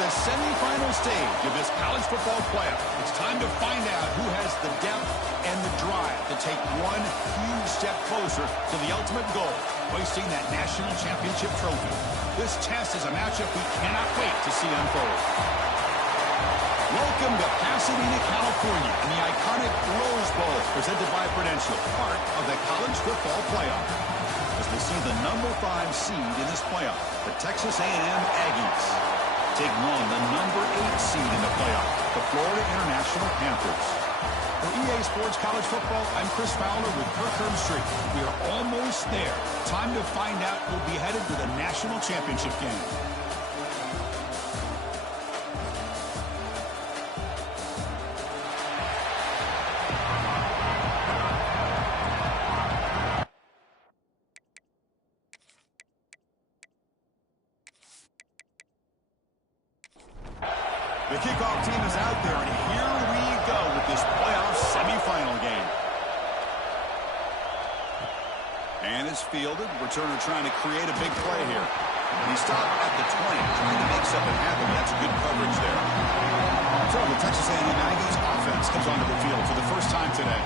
the semifinal stage of this college football playoff. It's time to find out who has the depth and the drive to take one huge step closer to the ultimate goal, hoisting that national championship trophy. This test is a matchup we cannot wait to see unfold. Welcome to Pasadena, California, in the iconic Rose Bowl, presented by Prudential, part of the college football playoff. As we see the number 5 seed in this playoff, the Texas A&M Aggies, taking on the number 8 seed in the playoff, the Florida International Panthers. For EA Sports College Football, I'm Chris Fowler with Kirk Herbstreit. We are almost there. Time to find out who'll be headed to the national championship game. The kickoff team is out there, and here we go with this playoff semifinal game. And it's fielded. Returner trying to create a big play here. And he stopped at the 20, trying to make something happen. That's good coverage there. So the Texas A&M Aggies offense comes onto the field for the first time today.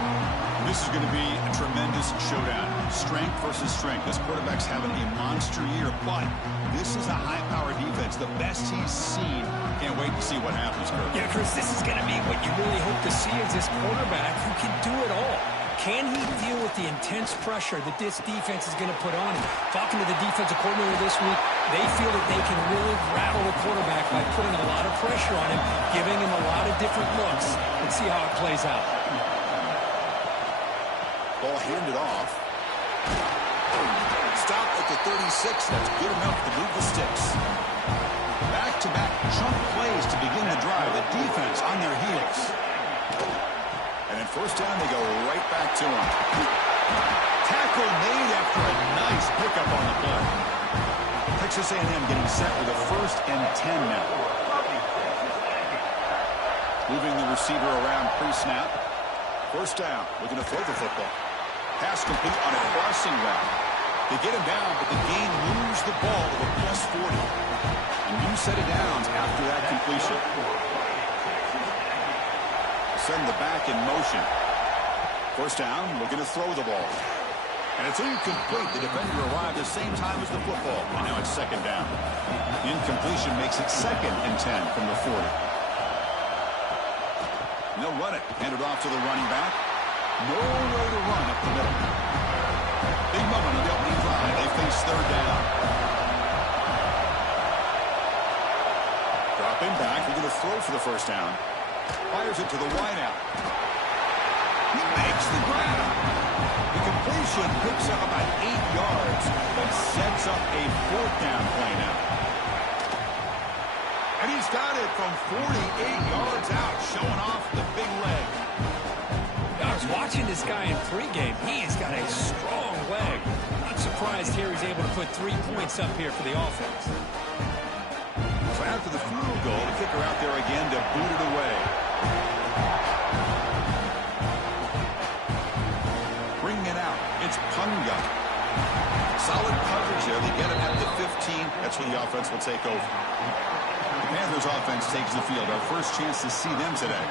This is going to be a tremendous showdown. Strength versus strength. This quarterback's having a monster year, but this is a high-powered defense, the best he's seen. Can't wait to see what happens, Kirk. Yeah, Chris, this is going to be what you really hope to see is this quarterback who can do it all. Can he deal with the intense pressure that this defense is going to put on him? Talking to the defensive coordinator this week, they feel that they can really rattle the quarterback by putting a lot of pressure on him, giving him a lot of different looks. Let's see how it plays out. Ball handed off. Stop at the 36. That's good enough to move the sticks. Back-to-back chunk plays to begin the drive. The defense on their heels. And then first down, they go right back to him. Tackle made after a nice pickup on the play. Texas A&M getting set with a 1st and 10 now. Moving the receiver around pre-snap. First down, looking to throw the football. Pass complete on a crossing route. They get him down, but the game moves the ball to a +40. A new set of downs after that completion. Send the back in motion. First down, looking to throw the ball. And it's incomplete. The defender arrived at the same time as the football. And now it's 2nd down. Incompletion makes it 2nd and 10 from the 40. And they'll run it. Hand it off to the running back. Nowhere to run up the middle. Big moment on the opening drive. They face 3rd down. Dropping back. They're going to throw for the first down. Fires it to the wideout. He makes the grab. The completion picks up about 8 yards, but sets up a 4th down play now. And he's got it from 48 yards out, showing off the big leg. I was watching this guy in pregame. He has got a strong leg. Not surprised here he's able to put 3 points up here for the offense. So after the field goal, the kicker out there again to boot it away. Bringing it out, it's Punga. Solid coverage there. They get it at the 15. That's when the offense will take over. The Panthers offense takes the field. Our first chance to see them today.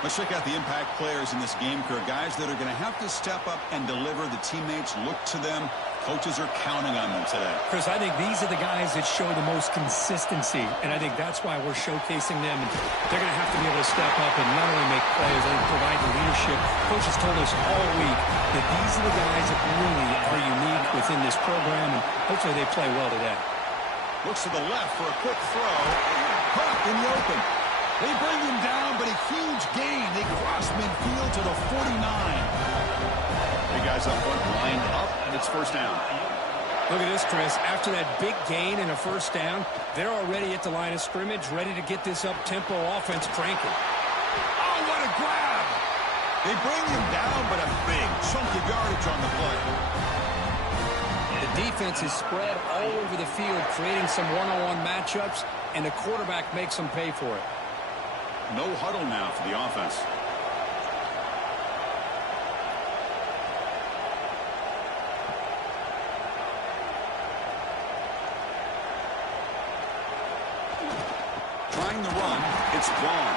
Let's check out the impact players in this game, Kirk. Guys that are going to have to step up and deliver. The teammates look to them. Coaches are counting on them today. Chris, I think these are the guys that show the most consistency, and I think that's why we're showcasing them. And they're going to have to be able to step up and not only make plays, but provide the leadership. Coaches told us all week that these are the guys that really are unique within this program, and hopefully they play well today. Looks to the left for a quick throw. Caught in the open. They bring him down, but a huge gain. They cross midfield to the 49. Big guys up front, lined up, and it's first down. Look at this, Chris. After that big gain and a first down, they're already at the line of scrimmage, ready to get this up-tempo offense cranking. Oh, what a grab! They bring him down, but a big chunk of yardage on the play. The defense is spread all over the field, creating some one-on-one matchups, and the quarterback makes them pay for it. No huddle now for the offense. It's long.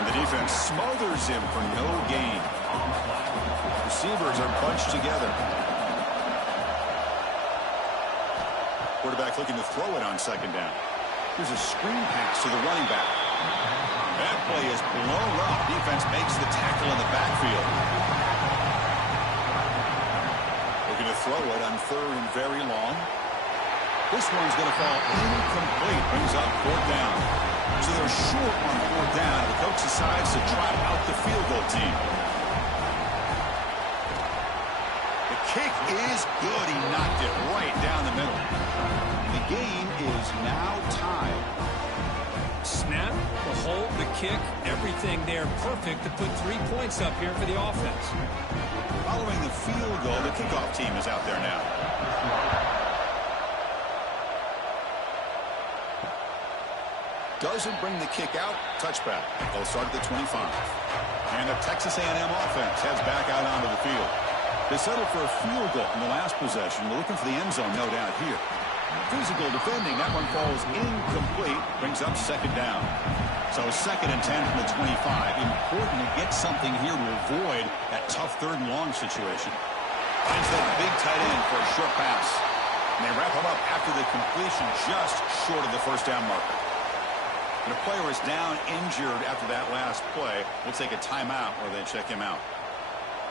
And the defense smothers him for no gain. Receivers are bunched together. Quarterback looking to throw it on second down. Here's a screen pass to the running back. That play is blown up. Defense makes the tackle in the backfield. Looking to throw it on third and very long. This one's going to fall incomplete. Brings up fourth down. So they're short on fourth down. The coach decides to try out the field goal team. The kick is good. He knocked it right down the middle. The game is now tied. Snap, the hold, the kick, everything there perfect to put 3 points up here for the offense. Following the field goal, the kickoff team is out there now. Doesn't bring the kick out. Touchback. They'll start at the 25. And the Texas A&M offense heads back out onto the field. They settled for a field goal in the last possession. They're looking for the end zone, no doubt, here. Physical defending. That one falls incomplete. Brings up second down. So second and 10 from the 25. Important to get something here to avoid that tough third and long situation. Finds that big tight end for a short pass. And they wrap him up after the completion just short of the first down marker. And a player is down injured after that last play. We'll take a timeout or they check him out.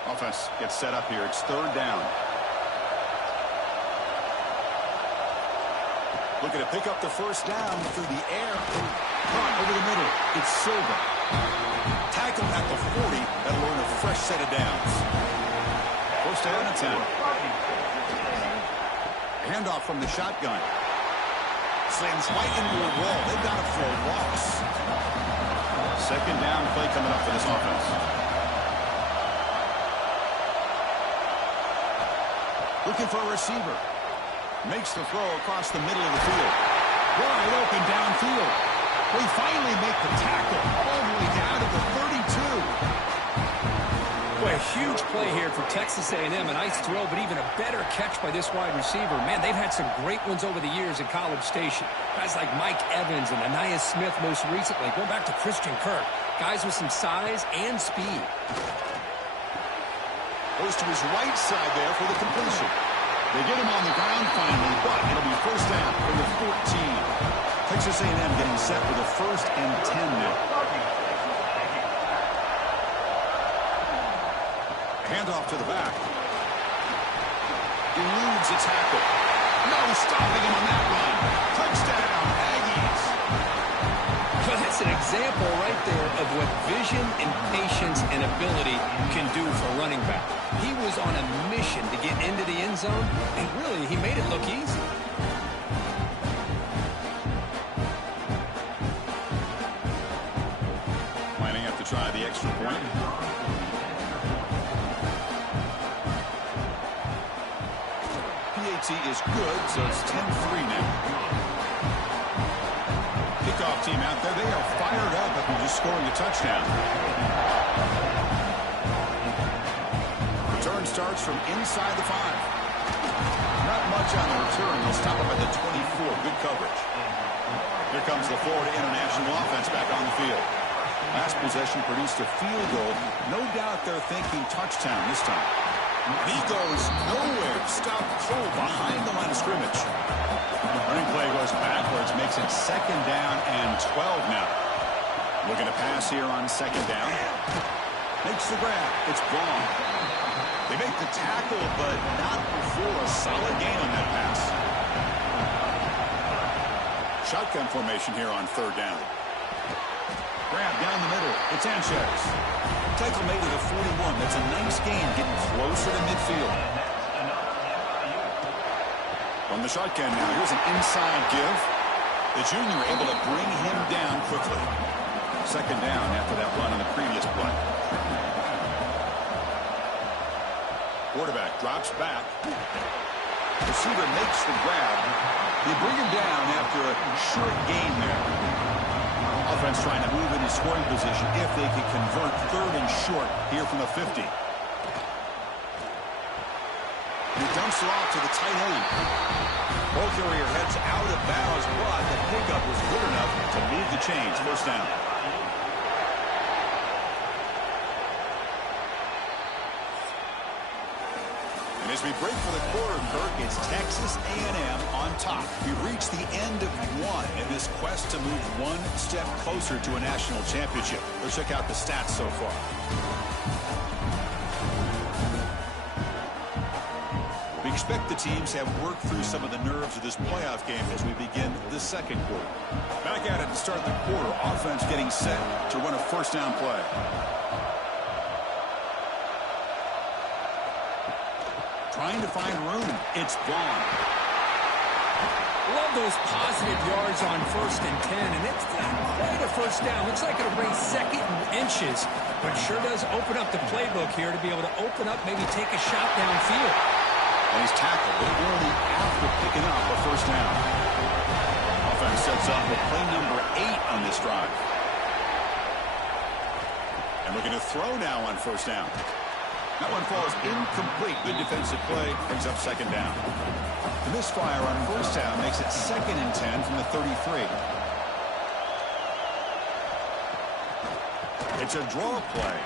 Offense gets set up here. It's third down. Looking to pick up the first down through the air. Caught over the middle. It's Silva. Tackled at the 40. That'll earn a fresh set of downs. First down and 10. Handoff from the shotgun. Slams right into a wall. They've got it for a loss. Second down play coming up for this offense. Looking for a receiver. Makes the throw across the middle of the field. Wide open downfield. We finally make the tackle all the way down to the 32. Boy, a huge play here for Texas A&M. A nice throw, but even a better catch by this wide receiver. Man, they've had some great ones over the years at College Station. Guys like Mike Evans and Anais Smith most recently. Going back to Christian Kirk. Guys with some size and speed. Goes to his right side there for the completion. They get him on the ground finally, but it'll be first down from the 14. Texas A&M getting set for the first and 10 now. Handoff to the back. Eludes a tackle. No stopping him on that run. Touchdown, Aggies. Well, that's an example right there of what vision and patience and ability can do for a running back. He was on a mission to get into the end zone, and really, he made it look easy. Lining up to try the extra point. PAT is good, so it's 10-3 now. Kickoff team out there. They are fired up after just scoring a touchdown. Return starts from inside the 5. Not much on the return. They'll stop him at the 24. Good coverage. Here comes the Florida International offense back on the field. Last possession produced a field goal. No doubt they're thinking touchdown this time. He goes nowhere. Stopped cold behind the line of scrimmage. Running play goes backwards. Makes it second down and 12 now. Looking to pass here on second down. Makes the grab. It's blown. They make the tackle, but not before a solid gain on that pass. Shotgun formation here on third down. Grab down the middle. It's Sanchez. Tackle made to the 41. That's a nice gain, getting closer to midfield. From the shotgun now, here's an inside give. The junior able to bring him down quickly. Second down after that run on the previous play. Quarterback drops back. Receiver makes the grab. They bring him down after a short gain there. Offense trying to move into scoring position if they can convert third and short here from the 50. He dumps it off to the tight end. Ball carrier heads out of bounds, but the pickup was good enough to move the chains. First down. As we break for the quarter, Kirk, it's Texas A&M on top. We've reached the end of one in this quest to move one step closer to a national championship. Let's check out the stats so far. We expect the teams to have worked through some of the nerves of this playoff game as we begin the second quarter. Back at it to start the quarter. Offense getting set to run a first down play. Trying to find room. It's gone. Love those positive yards on 1st and 10, and it's not quite a first down. Looks like it'll bring second and inches, but sure does open up the playbook here to be able to open up, maybe take a shot downfield. And he's tackled, but only after picking up a first down. Offense sets up with play number 8 on this drive. And looking to throw now on first down. That one falls incomplete. Good defensive play. Brings up second down. The misfire on first down makes it 2nd and 10 from the 33. It's a draw play.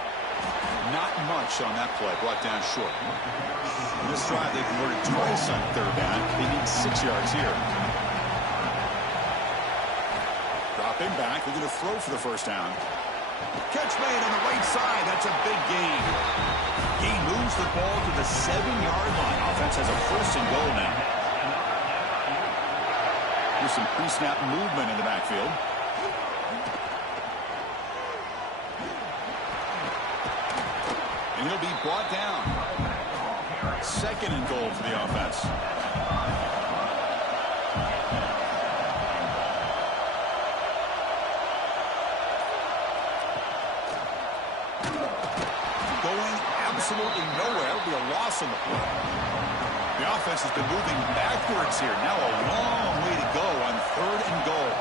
Not much on that play. Brought down short. In this drive, they converted twice on 3rd down. They need 6 yards here. Dropping back. Looking to throw for the first down. Catch made on the right side. That's a big gain. He moves the ball to the 7-yard line. Offense has a 1st and goal now. Here's some pre-snap movement in the backfield. And he'll be brought down. 2nd and goal for the offense. Absolutely nowhere. It'll be a loss on the play. The offense has been moving backwards here. Now a long way to go on 3rd and goal.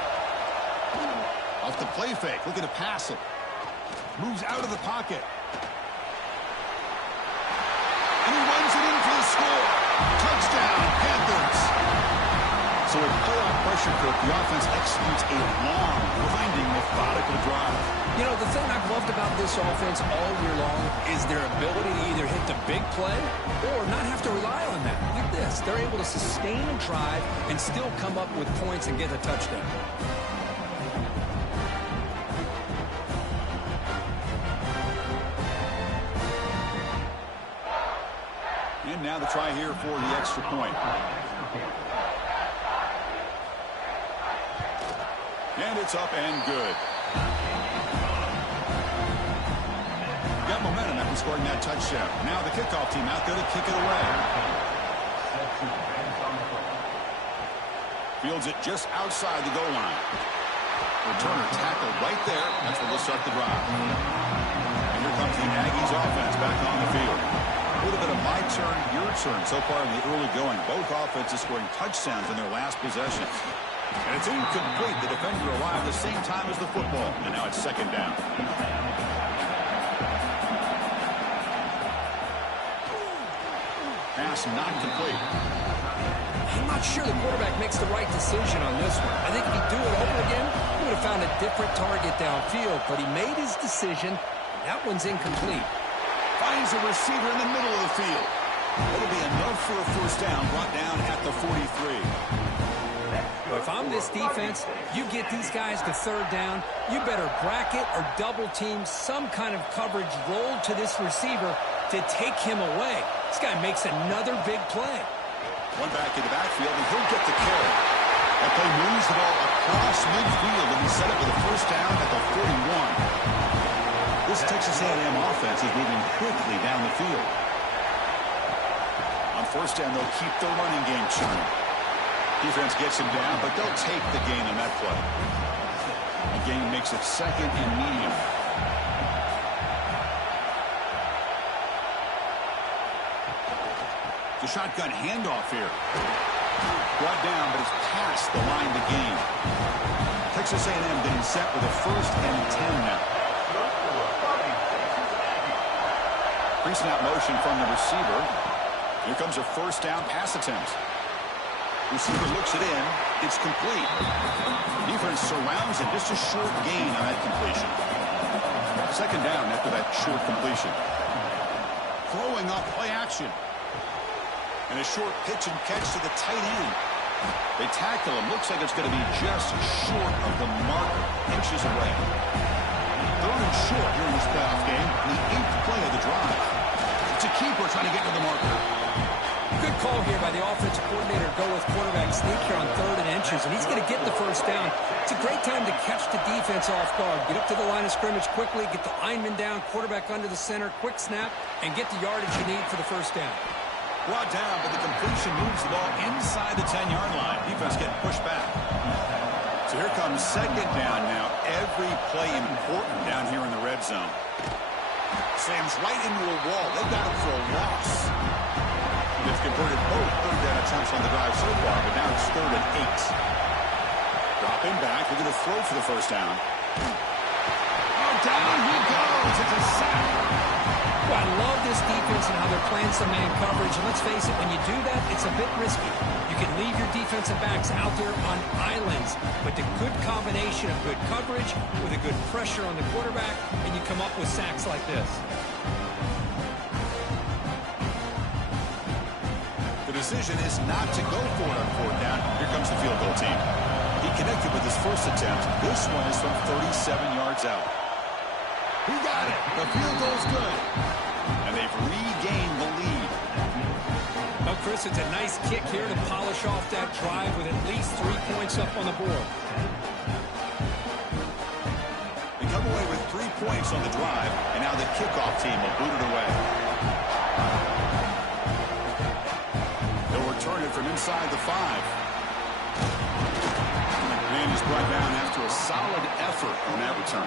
Off the play fake. Looking to pass it. Moves out of the pocket. And he runs it in for the score. Touchdown, Panthers. So with playoff pressure, Kirk, the offense executes a long, grinding, methodical drive. You know, the thing I've loved about this offense all year long is their ability to either hit the big play or not have to rely on that. Look at this. They're able to sustain a drive and still come up with points and get a touchdown. And now the try here for the extra point. And it's up and good. Got momentum after scoring that touchdown. Now the kickoff team out there to kick it away. Fields it just outside the goal line. Returner tackled right there. That's where they'll start the drive. And here comes the Aggies offense back on the field. A little bit of my turn, your turn so far in the early going. Both offenses scoring touchdowns in their last possessions. And it's incomplete. The defender arrived the same time as the football. And now it's 2nd down. Pass not complete. I'm not sure the quarterback makes the right decision on this one. I think if he'd do it over again, he would have found a different target downfield. But he made his decision. That one's incomplete. Finds a receiver in the middle of the field. It'll be enough for a first down. Brought down at the 43. If I'm this defense, you get these guys to 3rd down, you better bracket or double team some kind of coverage rolled to this receiver to take him away. This guy makes another big play. One back in the backfield, and he'll get the carry. That play moves the ball across midfield, and he's set up with a first down at the 41. This Texas A&M offense is moving quickly down the field. On first down, they'll keep the running game churning. Defense gets him down, but they'll take the gain on that play. The gain makes it 2nd and medium. The shotgun handoff here. Brought down, but it's past the line to gain. Texas A&M getting set with a 1st and 10 now. Pre-snap motion from the receiver. Here comes a first down pass attempt. Receiver looks it in. It's complete. Defense surrounds it. Just a short gain on that completion. 2nd down after that short completion. Throwing off play action. And a short pitch and catch to the tight end. They tackle him. Looks like it's going to be just short of the marker. Inches away. Third and short here in this playoff game. The 8th play of the drive. It's a keeper trying to get to the marker. Good call here by the offensive coordinator to go with quarterback sneak here on 3rd and inches, and he's going to get the first down. It's a great time to catch the defense off guard. Get up to the line of scrimmage quickly, get the lineman down, quarterback under the center, quick snap, and get the yardage you need for the first down. Brought down, but the completion moves the ball inside the 10-yard line. Defense getting pushed back. So here comes 2nd down now. Every play important down here in the red zone. Slams right into a wall. They've got him for a loss. They've converted both 3rd down attempts on the drive so far, but now it's 3rd and 8. Dropping back. They're going to throw for the first down. Oh, down he goes. It's a sack. Well, I love this defense and how they're playing some man coverage. And let's face it, when you do that, it's a bit risky. You can leave your defensive backs out there on islands, but the good combination of good coverage with a good pressure on the quarterback, and you come up with sacks like this. The decision is not to go for it on 4th down. Here comes the field goal team. He connected with his first attempt. This one is from 37 yards out. He got it. The field goal's good. And they've regained the lead. Well, Chris, it's a nice kick here to polish off that drive with at least 3 points up on the board. They come away with 3 points on the drive, and now the kickoff team will boot it away. They'll return it from inside the 5. And he's brought down after a solid effort on that return.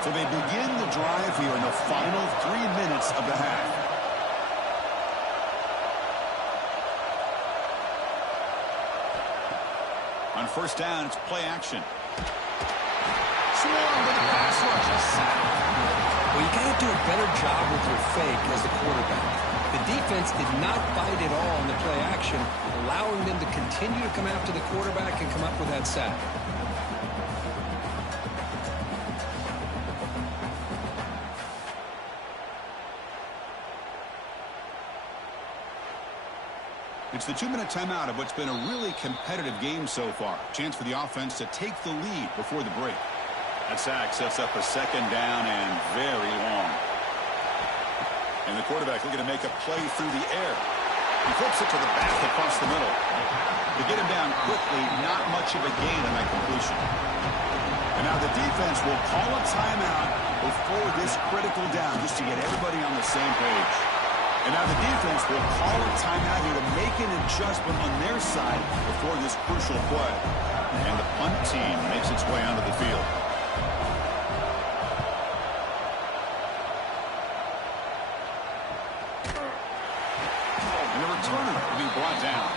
So they begin the drive here in the final 3 minutes of the half. On 1st down, it's play action. Swarm with the pass rush. A sack. Well, you got to do a better job with your fake as the quarterback. The defense did not bite at all in the play action, allowing them to continue to come after the quarterback and come up with that sack. It's the 2-minute timeout of what's been a really competitive game so far. Chance for the offense to take the lead before the break. That sack sets up a 2nd down and very long. And the quarterback looking to make a play through the air. He flips it to the back across the middle. To get him down quickly, not much of a gain on that completion. And now the defense will call a timeout before this critical down just to get everybody on the same page. And now the defense will call a timeout here to make an adjustment on their side before this crucial play. And the punt team makes its way onto the field. And the returner will be brought down.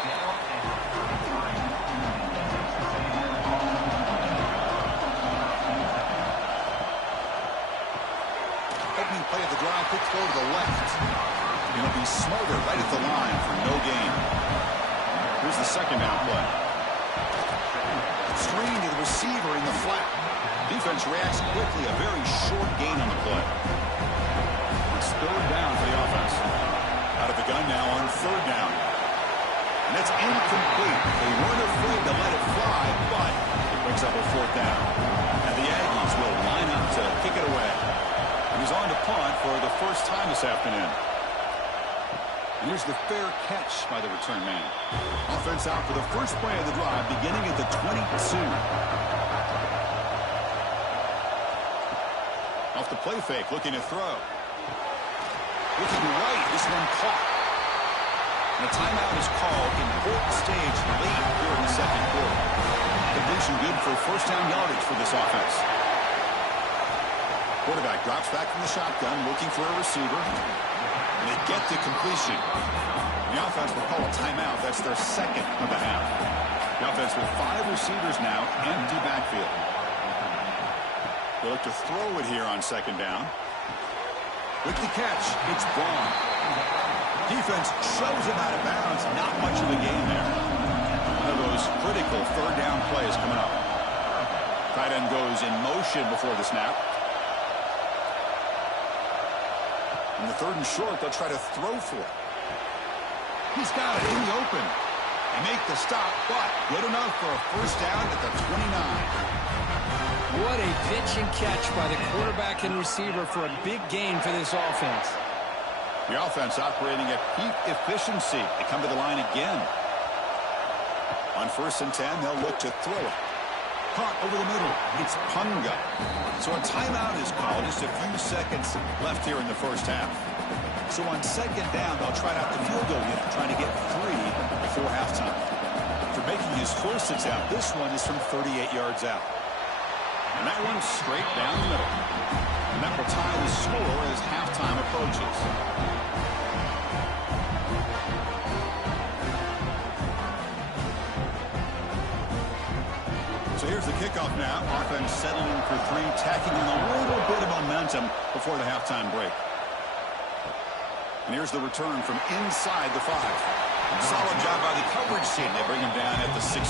Opening play of the drive, quick throw to the left. He'll be smothered right at the line for no gain. Here's the 2nd down play. Screen to the receiver in the flat. Defense reacts quickly. A very short gain on the play. It's 3rd down for the offense. Out of the gun now on 3rd down. And that's incomplete. They weren't afraid to let it fly, but it brings up a 4th down. And the Aggies will line up to kick it away. And he's on to punt for the first time this afternoon. And here's the fair catch by the return man. Offense out for the first play of the drive, beginning at the 22. Off the play fake, looking to throw. Looking right, this one caught. And a timeout is called. Important stage late here in the 2nd quarter. Completion good for first down yardage for this offense. Quarterback drops back from the shotgun, looking for a receiver. And they get the completion. The offense will call a timeout. That's their 2nd of the half. The offense with 5 receivers now, empty backfield. They look to throw it here on 2nd down. With the catch, it's Braun. Defense shoves him out of bounds. Not much of a gain there. One of those critical 3rd down plays coming up. Tight end goes in motion before the snap. And the 3rd and short, they'll try to throw for it. He's got it in the open. They make the stop, but good enough for a first down at the 29. What a pitch and catch by the quarterback and receiver for a big gain for this offense. The offense operating at peak efficiency. They come to the line again. On 1st and 10, they'll look to throw it. Caught over the middle. It's Punga. So a timeout is called. Just a few seconds left here in the first half. So on 2nd down, they'll try out the field goal unit, trying to get 3 before halftime. For making his first attempt, this one is from 38 yards out. And that one's straight down the middle. And that will tie the score as halftime approaches. So here's the kickoff now. Offense settling for 3, tacking in a little bit of momentum before the halftime break. And here's the return from inside the 5. Solid job by the coverage team. They bring him down at the 16.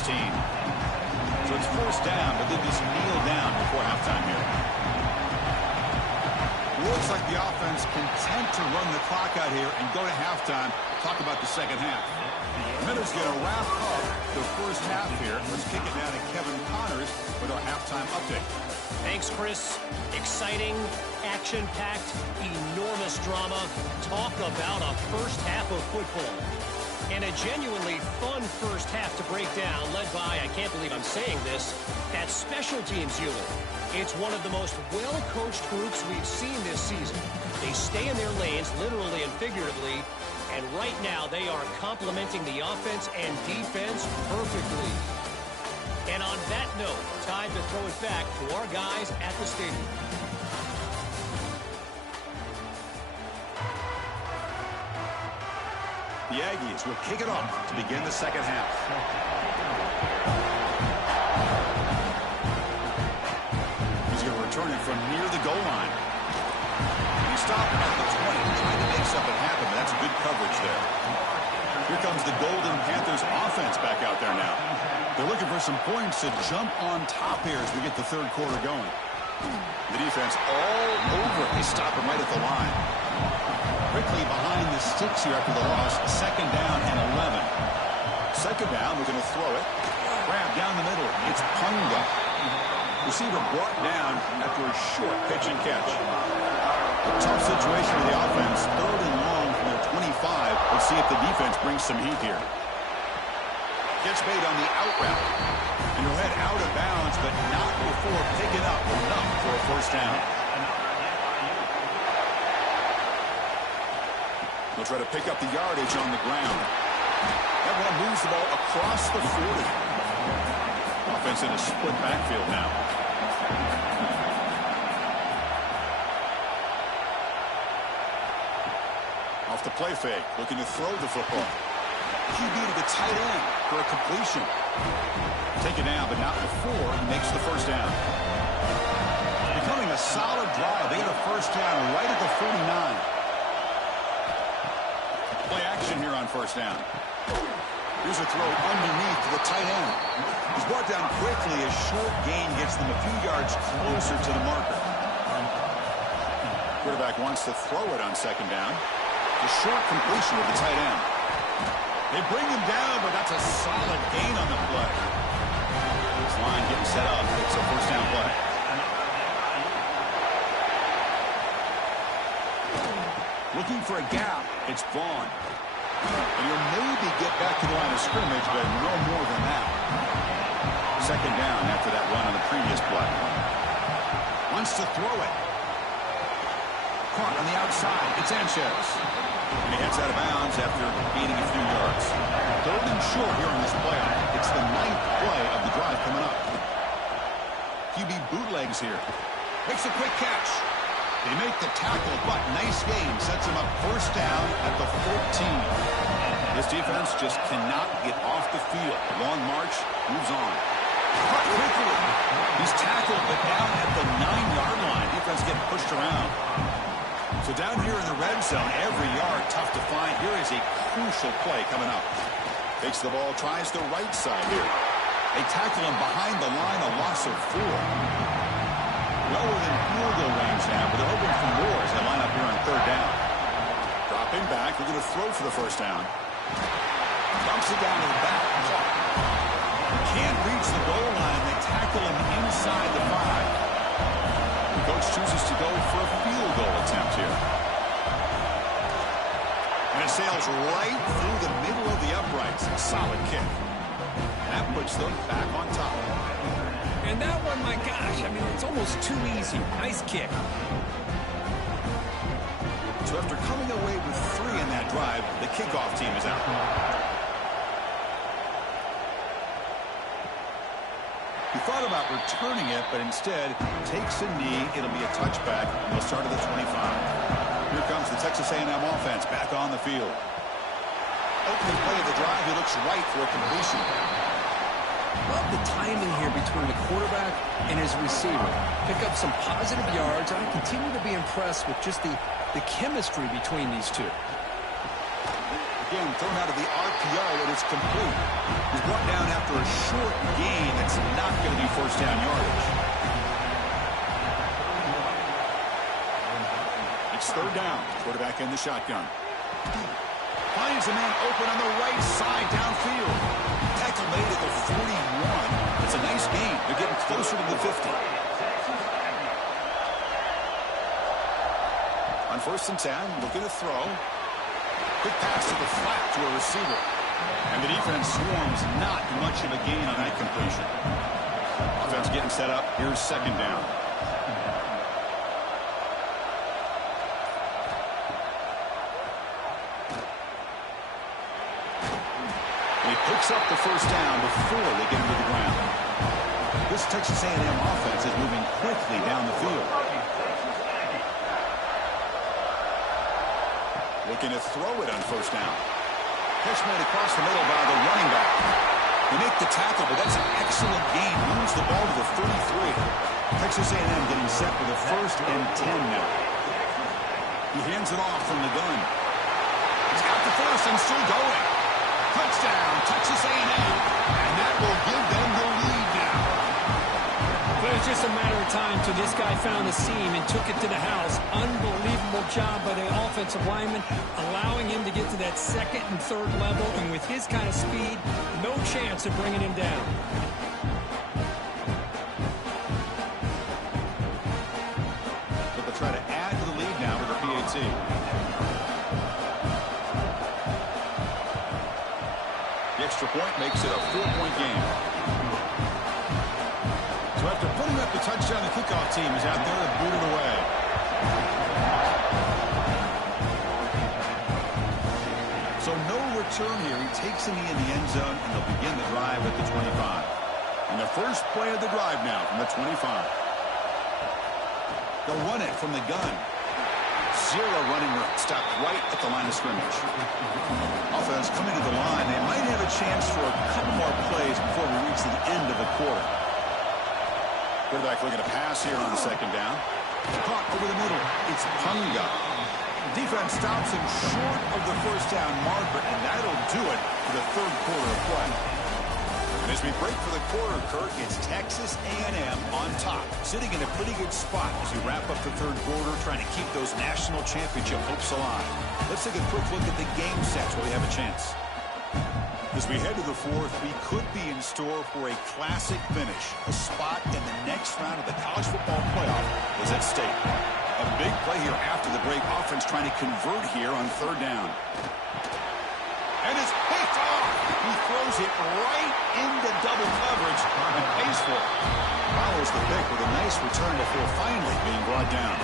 So it's first down, but they just kneel down before halftime here. Looks like the offense content to run the clock out here and go to halftime. Talk about the second half. The Miners going to wrap up the first half here. Let's kick it down to Kevin Connors with our halftime update. Thanks, Chris. Exciting, action-packed, enormous drama. Talk about a first half of football. And a genuinely fun first half to break down, led by, I can't believe I'm saying this, that special teams unit. It's one of the most well-coached groups we've seen this season. They stay in their lanes, literally and figuratively, and right now they are complementing the offense and defense perfectly. And on that note, time to throw it back to our guys at the stadium. The Aggies will kick it off to begin the second half. He's going to return it from near the goal line. He stopped at the 20, trying to make something happen, but that's good coverage there. Here comes the Golden Panthers offense back out there now. They're looking for some points to jump on top here as we get the third quarter going. The defense all over it. They stop him right at the line. Quickly behind the sticks here after the loss. 2nd down and 11. 2nd down, we're going to throw it. Grab down the middle. It's Punga. Receiver brought down after a short pitch and catch. A tough situation for the offense. 3rd and long from their 25. Let's see if the defense brings some heat here. Gets made on the out route. And he'll head out of bounds, but not before picking up enough for a first down. They'll try to pick up the yardage on the ground. That one moves the ball across the 40. Offense in a split backfield now. Off the play fake, looking to throw the football. QB to the tight end for a completion. Taken down, but not before he makes the first down. Becoming a solid drive. They get a first down right at the 49. Play action here on first down. Here's a throw underneath to the tight end. He's brought down quickly as short gain gets them a few yards closer to the marker. Quarterback wants to throw it on 2nd down. The short completion of the tight end. They bring him down, but that's a solid gain on the play. This line getting set up. It's a first down play. Looking for a gap. It's Vaughn. And he'll maybe get back to the line of scrimmage, but no more than that. 2nd down after that run on the previous play. Wants to throw it. Caught on the outside. It's Sanchez. And he heads out of bounds after gaining a few yards. 3rd and short here on this play. It's the 9th play of the drive coming up. QB bootlegs here. Makes a quick catch. They make the tackle, but nice game. Sets him up first down at the 14. This defense just cannot get off the field. Long march, moves on. Cut quickly. He's tackled, but down at the 9-yard line. Defense getting pushed around. So down here in the red zone, every yard tough to find. Here is a crucial play coming up. Takes the ball, tries the right side here. They tackle him behind the line, a loss of 4. Well within field goal range now, but they're hoping for more as they line up here on 3rd down. Dropping back, they're going to throw for the first down. Dumps it down to the back. Can't reach the goal line. They tackle him inside the 5. The coach chooses to go for a field goal attempt here. And it sails right through the middle of the uprights. Solid kick. And that puts them back on top. And that one, my gosh, I mean, it's almost too easy. Nice kick. So after coming away with 3 in that drive, the kickoff team is out. He thought about returning it, but instead takes a knee. It'll be a touchback, and they'll start at the 25. Here comes the Texas A&M offense back on the field. Opening play of the drive, he looks right for a completion. Love the timing here between the quarterback and his receiver. Pick up some positive yards, and I continue to be impressed with just the chemistry between these two. Again, thrown out of the RPO, and it's complete. He's brought down after a short gain. That's not going to be first down yardage. It's third down. Quarterback in the shotgun. Finds a man open on the right side downfield. Tackle made at the 41. It's a nice gain. They're getting closer to the 50. On 1st and 10, looking to throw. Quick pass to the flat to a receiver. And the defense swarms, not much of a gain on that completion. Offense getting set up. Here's second down. And he picks up the first down before they get him to the ground. This Texas A&M offense is moving quickly down the field. Looking to throw it on first down. Catch made across the middle by the running back. They make the tackle, but that's an excellent gain. Moves the ball to the 33. Texas A&M getting set for the 1st and 10 now. He hands it off from the gun. He's got the first and still going. Touchdown, Texas A&M. And that will give them the lead now. But it's just a matter of time till this guy found the seam and took it to the house. Unbelievable job by the offensive lineman, allowing him to get to that 2nd and 3rd level. And with his kind of speed, no chance of bringing him down. But they'll try to add to the lead now with a PAT. The extra point makes it a 4-point game. So after putting up the touchdown, the kickoff team is out there to boot it away. So no return here. He takes a knee in the end zone, and they'll begin the drive at the 25. And the first play of the drive now from the 25. They'll run it from the gun. 0 running room. Stopped right at the line of scrimmage. Offense coming to the line. They might have a chance for a couple more plays before we reach the end of the quarter. Quarterback looking to pass here on the 2nd down. Caught over the middle. It's Punga. Defense stops him short of the first down marker, and that'll do it for the 3rd quarter of play. And as we break for the quarter, Kirk, it's Texas A&M on top, sitting in a pretty good spot as we wrap up the 3rd quarter, trying to keep those national championship hopes alive. Let's take a quick look at the game sets where we have a chance. As we head to the 4th, we could be in store for a classic finish. A spot in the next round of the college football playoff is at stake. A big play here after the break. Offense trying to convert here on 3rd down. And it's picked off. He throws it right into double coverage and pays for it. Follows the pick with a nice return before finally being brought down.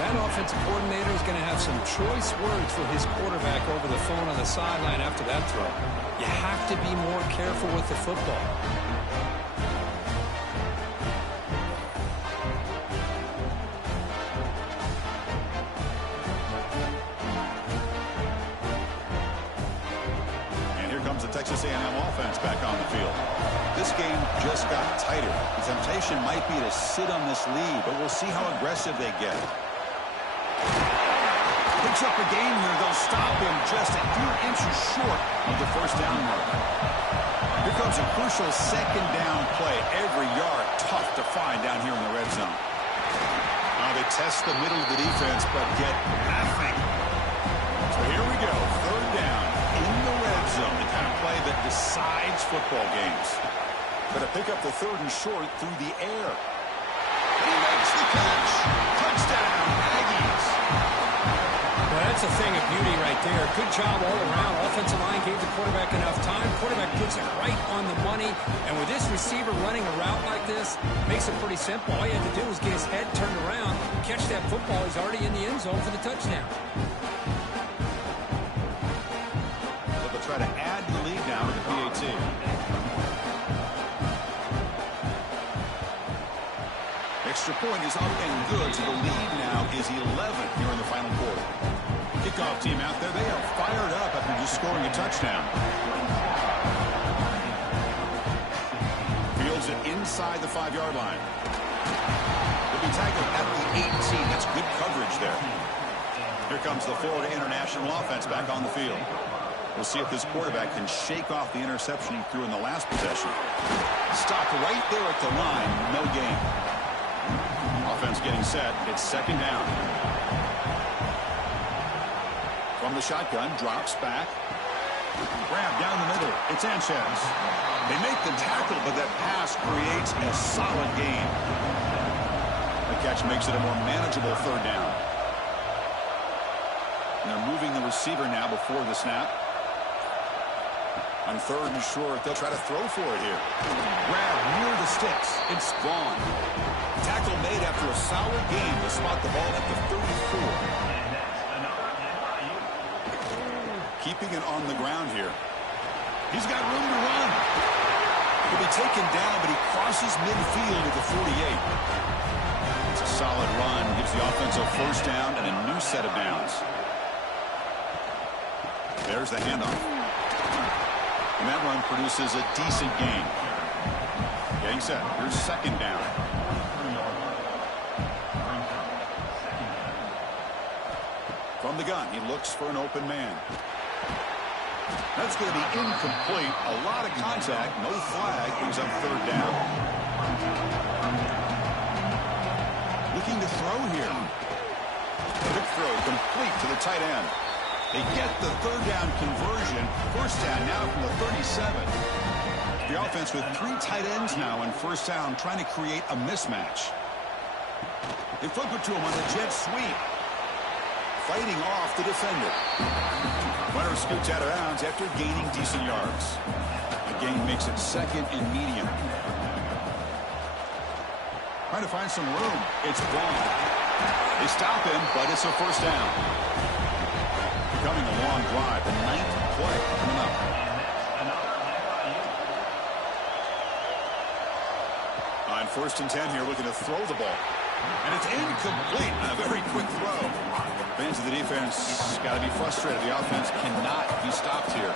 That offensive coordinator is going to have some choice words for his quarterback over the phone on the sideline after that throw. You have to be more careful with the football. And here comes the Texas A&M offense back on the field. This game just got tighter. The temptation might be to sit on this lead, but we'll see how aggressive they get. Picks up a gain here. They'll stop him just a few inches short of the first down mark. Here comes a crucial 2nd down play. Every yard tough to find down here in the red zone. Now they test the middle of the defense, but get nothing. So here we go. 3rd down. Going to pick up the 3rd and short through the air. And he makes the catch. Touchdown, Aggies. Well, that's a thing of beauty right there. Good job all around. Offensive line gave the quarterback enough time. Quarterback puts it right on the money. And with this receiver running a route like this, makes it pretty simple. All you have to do is get his head turned around, catch that football. He's already in the end zone for the touchdown. So they'll try to add the lead now to the PAT. Extra point is up and good, so the lead now is 11 here in the final quarter. Kickoff team out there, they are fired up after just scoring a touchdown. Fields it inside the 5-yard line. They'll be tackled at the 18. That's good coverage there. Here comes the Florida International offense back on the field. We'll see if this quarterback can shake off the interception he threw in the last possession. Stopped right there at the line, no gain. Offense getting set. It's 2nd down. From the shotgun, drops back. Grab down the middle. It's Sanchez. They make the tackle, but that pass creates a solid gain. The catch makes it a more manageable 3rd down. And they're moving the receiver now before the snap. On 3rd and short, they'll try to throw for it here. Grab near the sticks. It's Vaughn. Tackle made after a solid game to spot the ball at the 34. Keeping it on the ground here. He's got room to run. He'll be taken down, but he crosses midfield at the 48. It's a solid run. Gives the offense a 1st down and a new set of downs. There's the handoff. And that run produces a decent gain. Getting set. Here's 2nd down. From the gun, he looks for an open man. That's going to be incomplete. A lot of contact. No flag. Brings up 3rd down. Looking to throw here. Quick throw complete to the tight end. They get the 3rd down conversion. 1st down now from the 37. The offense with 3 tight ends now on 1st down, trying to create a mismatch. They flip it to him on the jet sweep. Fighting off the defender. Runner scoots out of bounds after gaining decent yards. The gain makes it 2nd and medium. Trying to find some room. It's Vaughn. They stop him, but it's a 1st down. Becoming a long drive. The 9th play coming up. On 1st and 10 here, looking to throw the ball. And it's incomplete. A very quick throw. Fans of the defense got to be frustrated. The offense cannot be stopped here.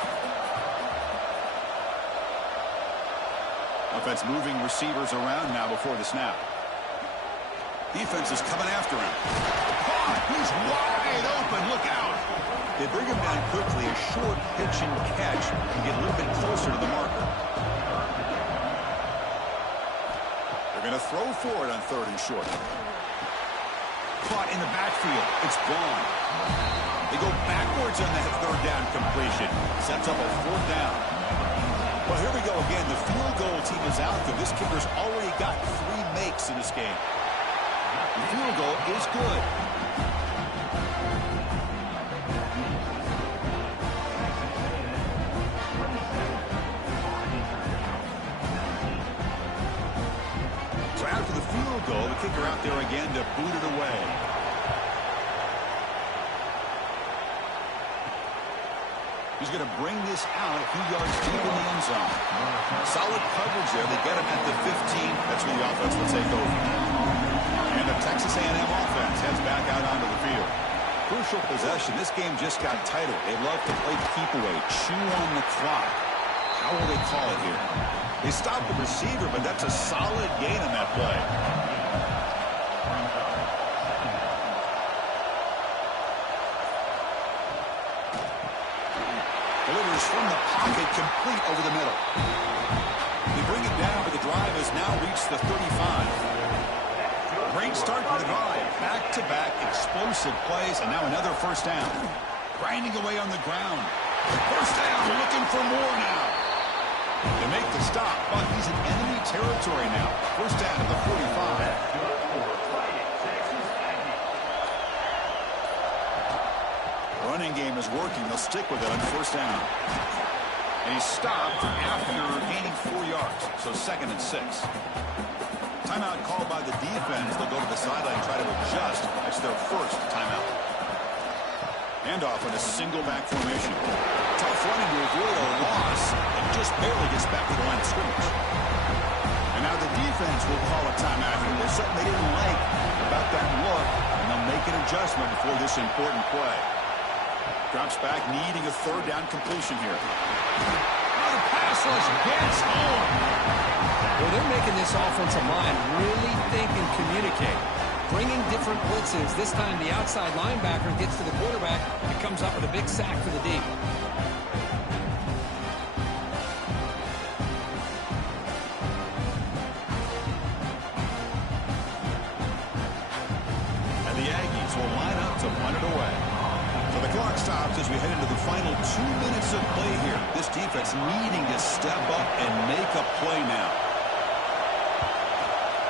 Offense moving receivers around now before the snap. Defense is coming after him. Caught! He's wide open. Look out! They bring him down quickly. A short pitch and catch to get a little bit closer to the marker. They're going to throw for it on 3rd and short. Caught in the backfield. It's Vaughn. They go backwards on that 3rd down completion. Sets up a 4th down. Well, here we go again. The field goal team is out there. This kicker's already got 3 makes in this game. The field goal is good. So after the field goal, the kicker out there again to boot it away. He's going to bring this out a few yards deep in the end zone. Solid coverage there. They get him at the 15. That's where the offense will take over. And the Texas A&M offense heads back out onto the field. Crucial possession. This game just got tighter. They love to play keep away, chew on the clock. How will they call it here? They stop the receiver, but that's a solid gain on that play. Delivers from the pocket, complete over the middle. They bring it down, but the drive has now reached the 35. Great start for the drive. Back-to-back explosive plays, and now another 1st down. Grinding away on the ground. 1st down, looking for more now. They make the stop, but he's in enemy territory now. First down at the 45. Running game is working. They'll stick with it on first down. And he's stopped after gaining 4 yards. So 2nd and 6. Timeout called by the defense. They'll go to the sideline and try to adjust. That's their first timeout. Handoff in a single back formation. Tough running to avoid a loss and just barely gets back to the line of scrimmage. And now the defense will call a timeout here. There's something they didn't like about that look, and they'll make an adjustment before this important play. Drops back, needing a 3rd down completion here. Oh, the pass rush gets home. Well, they're making this offensive line really think and communicate. Bringing different blitzes. This time the outside linebacker gets to the quarterback and comes up with a big sack for the D. And the Aggies will line up to punt it away. So the clock stops as we head into the final 2 minutes of play here. This defense needing to step up and make a play now.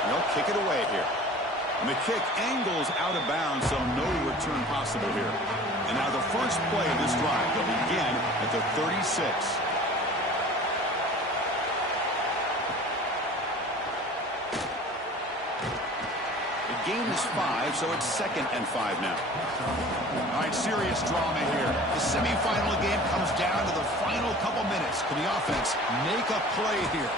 They'll kick it away here. And the kick angles out of bounds, so no return possible here. And now the first play of this drive will begin at the 36. The gain is 5, so it's 2nd and 5 now. All right, serious drama here. The semifinal game comes down to the final couple minutes. Can the offense make a play here?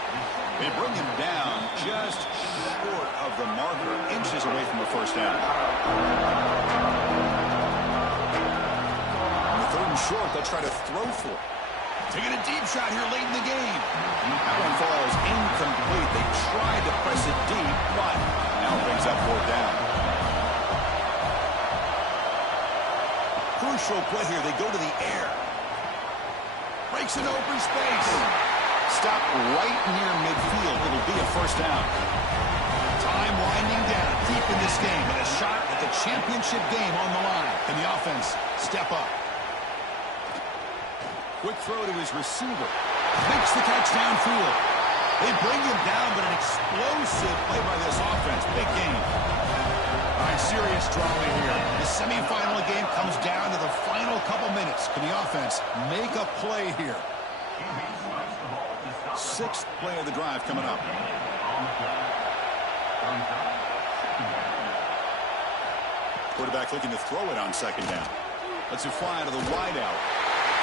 They bring him down just short of the marker, inches away from the first down. On the 3rd and short, they'll try to throw for it. Taking a deep shot here late in the game. And that one falls incomplete. They tried to press it deep, but now brings up 4th down. Crucial play here. They go to the air. Breaks an open space. Stop right near midfield. It'll be a first down. Time winding down deep in this game, and a shot at the championship game on the line. Can the offense step up? Quick throw to his receiver. Makes the catch downfield. They bring him down, but an explosive play by this offense. Big game. All right, serious drama here. The semifinal game comes down to the final couple minutes. Can the offense make a play here? 6th play of the drive coming up. Quarterback looking to throw it on 2nd down. Lets it fly to the wideout.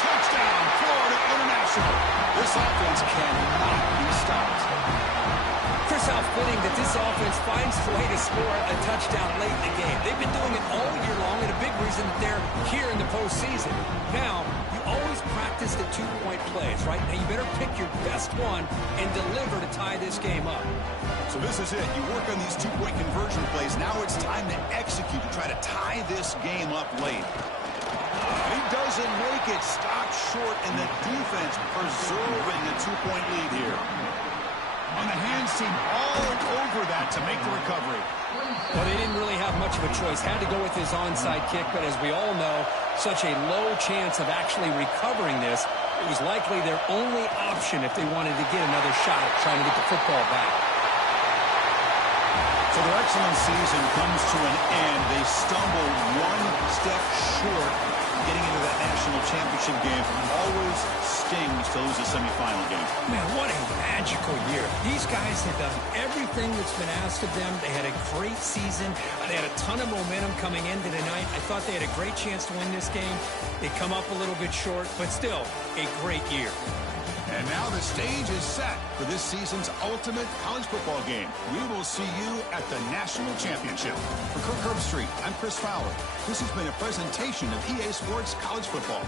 Touchdown, Florida International. This offense cannot be stopped. Chris, how fitting that this offense finds a way to score a touchdown late in the game. They've been doing it all year long, and a big reason that they're here in the postseason. Now, you always practice the 2-point plays, right? Now, you better pick your best one and deliver to tie this game up. So this is it. You work on these 2-point conversion plays. Now it's time to execute to try to tie this game up late. He doesn't make it. Stop short, and the defense preserving a 2-point lead here. On the hands team all over that to make the recovery. Well, they didn't really have much of a choice. Had to go with his onside kick, but as we all know, such a low chance of actually recovering this. It was likely their only option if they wanted to get another shot at trying to get the football back. So their excellent season comes to an end. They stumble one step short of getting into that national championship game. Always stings to lose a semifinal game. Man, what a magical year. These guys have done everything that's been asked of them. They had a great season. They had a ton of momentum coming into tonight. I thought they had a great chance to win this game. They come up a little bit short, but still a great year. And now the stage is set for this season's ultimate college football game. We will see you at the national championship. For Kirk Herbstreit, I'm Chris Fowler. This has been a presentation of EA Sports College Football.